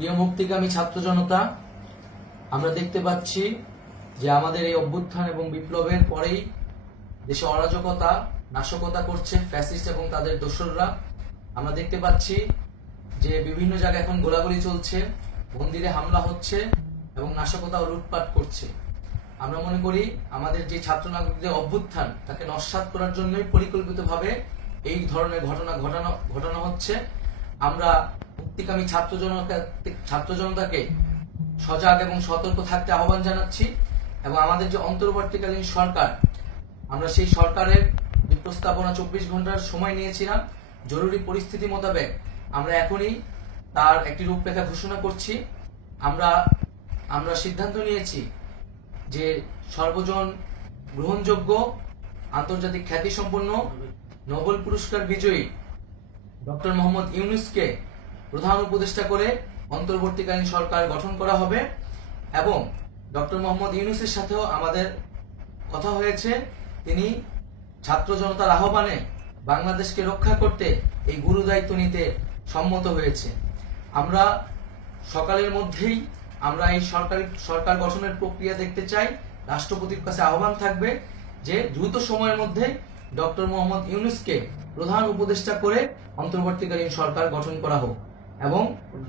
প্রিয় মুক্তিকামী ছাত্র জনতা, আমরা দেখতে পাচ্ছি যে আমাদের এই অভ্যুত্থান এবং বিপ্লবের পরেই দেশে অরাজকতা নাশকতা করছে ফ্যাসিস্ট এবং তাদের দোসররা। আমরা দেখতে পাচ্ছি যে বিভিন্ন জায়গায় এখন গোলাগুলি চলছে, মন্দিরে হামলা হচ্ছে এবং নাশকতা ও লুটপাট করছে। আমরা মনে করি আমাদের যে ছাত্র নাগরিকদের অভ্যুত্থান তাকে নস্যাৎ করার জন্যই পরিকল্পিতভাবে এই ধরনের ঘটনা ঘটানো হচ্ছে। আমরা মুক্তিকামী ছাত্র জনতাকে সজাগ এবং সতর্ক থাকতে আহ্বান জানাচ্ছি এবং আমাদের যে অন্তর্বর্তীকালীন সরকার, আমরা সেই সরকারের যে প্রস্তাবনা 24 ঘন্টার সময় নিয়েছিলাম, জরুরি পরিস্থিতি মোতাবেক আমরা এখনই তার একটি রূপরেখা ঘোষণা করছি। আমরা সিদ্ধান্ত নিয়েছি যে সর্বজন গ্রহণযোগ্য আন্তর্জাতিক খ্যাতিসম্পন্ন নোবেল পুরস্কার বিজয়ী ডক্টর মোহাম্মদ ইউনূসকে প্রধান উপদেষ্টা করে অন্তর্বর্তীকালীন সরকার গঠন করা হবে এবং ডক্টর মোহাম্মদ ইউনূসের সাথেও আমাদের কথা হয়েছে। তিনি ছাত্র জনতার আহ্বানে বাংলাদেশকে রক্ষা করতে এই গুরু দায়িত্ব নিতে সম্মত হয়েছে। আমরা সকালের মধ্যেই আমরা এই সরকার গঠনের প্রক্রিয়া দেখতে চাই। রাষ্ট্রপতির কাছে আহ্বান থাকবে যে দ্রুত সময়ের মধ্যে ডক্টর মোহাম্মদ ইউনূসকে প্রধান উপদেষ্টা করে অন্তর্বর্তীকালীন সরকার গঠন করা হোক এবং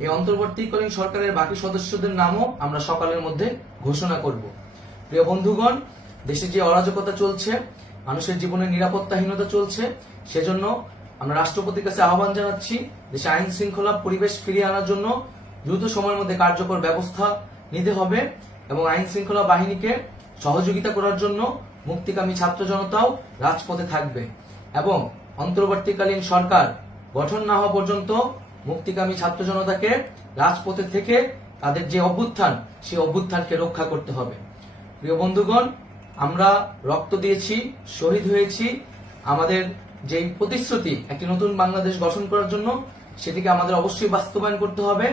এই অন্তর্বর্তীকালীন সরকারের বাকি সদস্যদের নামও আমরা সকালের মধ্যে ঘোষণা করব। প্রিয় বন্ধুগণ, দেশে যে অরাজকতা চলছে, মানুষের জীবনের নিরাপত্তাহীনতা চলছে, সেজন্য আমরা রাষ্ট্রপতির কাছে আহ্বান জানাচ্ছি দেশে আইন শৃঙ্খলা পরিবেশ ফিরিয়ে আনার জন্য দ্রুত সময়ের মধ্যে কার্যকর ব্যবস্থা নিতে হবে এবং আইন শৃঙ্খলা বাহিনীকে সহযোগিতা করার জন্য মুক্তিকামী ছাত্র জনতাও রাজপথে থাকবে এবং অন্তর্বর্তীকালীন সরকার গঠন না হওয়া পর্যন্ত মুক্তিকামী ছাত্র জনতাকে রাজপথে থেকে তাদের যে অভ্যুত্থান, সেই অভ্যুত্থানকে রক্ষা করতে হবে। প্রিয় বন্ধুগণ, আমরা রক্ত দিয়েছি, শহীদ হয়েছি। আমাদের যে প্রতিশ্রুতি একটি নতুন বাংলাদেশ গঠন করার জন্য, সেটিকে আমাদের অবশ্যই বাস্তবায়ন করতে হবে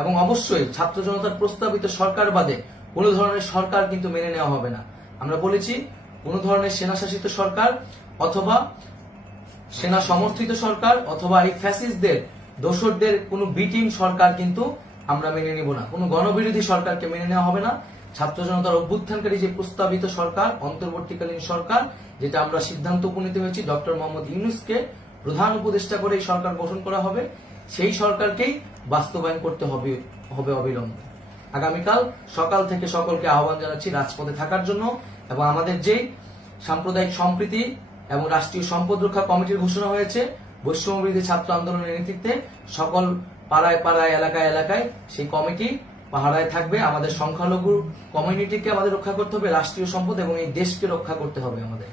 এবং অবশ্যই ছাত্র জনতার প্রস্তাবিত সরকার বাদে কোনো ধরনের সরকার কিন্তু মেনে নেওয়া হবে না। আমরা বলেছি কোনো ধরনের সেনা শাসিত সরকার অথবা সেনা সমর্থিত সরকার অথবা এই ফ্যাসিস্টদের দোসরদের কোনো বিটিম সরকার কিন্তু আমরা মেনে নিব না। কোনো গণবিরোধী সরকারকে মেনে নেওয়া হবে না। ছাত্র জনতার অভ্যুত্থানকারী যে প্রস্তাবিত সরকার, অন্তর্বর্তীকালীন সরকার, যেটা আমরা সিদ্ধান্ত উপনীত হয়েছি ডক্টর মোহাম্মদ ইউনূসকে প্রধান উপদেষ্টা করে এই সরকার গঠন করা হবে, সেই সরকারকেই বাস্তবায়ন করতে হবে অবিলম্বে। আগামীকাল সকাল থেকে সকলকে আহ্বান জানাচ্ছি রাজপথে থাকার জন্য এবং আমাদের যে সাম্প্রদায়িক সম্প্রীতি এবং রাষ্ট্রীয় সম্পদ রক্ষা কমিটির ঘোষণা হয়েছে বৈষম্যবিরোধী ছাত্র আন্দোলনের নেতৃত্বে, সকল পাড়ায় পাড়ায় এলাকায় এলাকায় সেই কমিটি পাহারায় থাকবে। আমাদের সংখ্যালঘু কমিউনিটিকে আমাদের রক্ষা করতে হবে, রাষ্ট্রীয় সম্পদ এবং এই দেশকে রক্ষা করতে হবে আমাদের।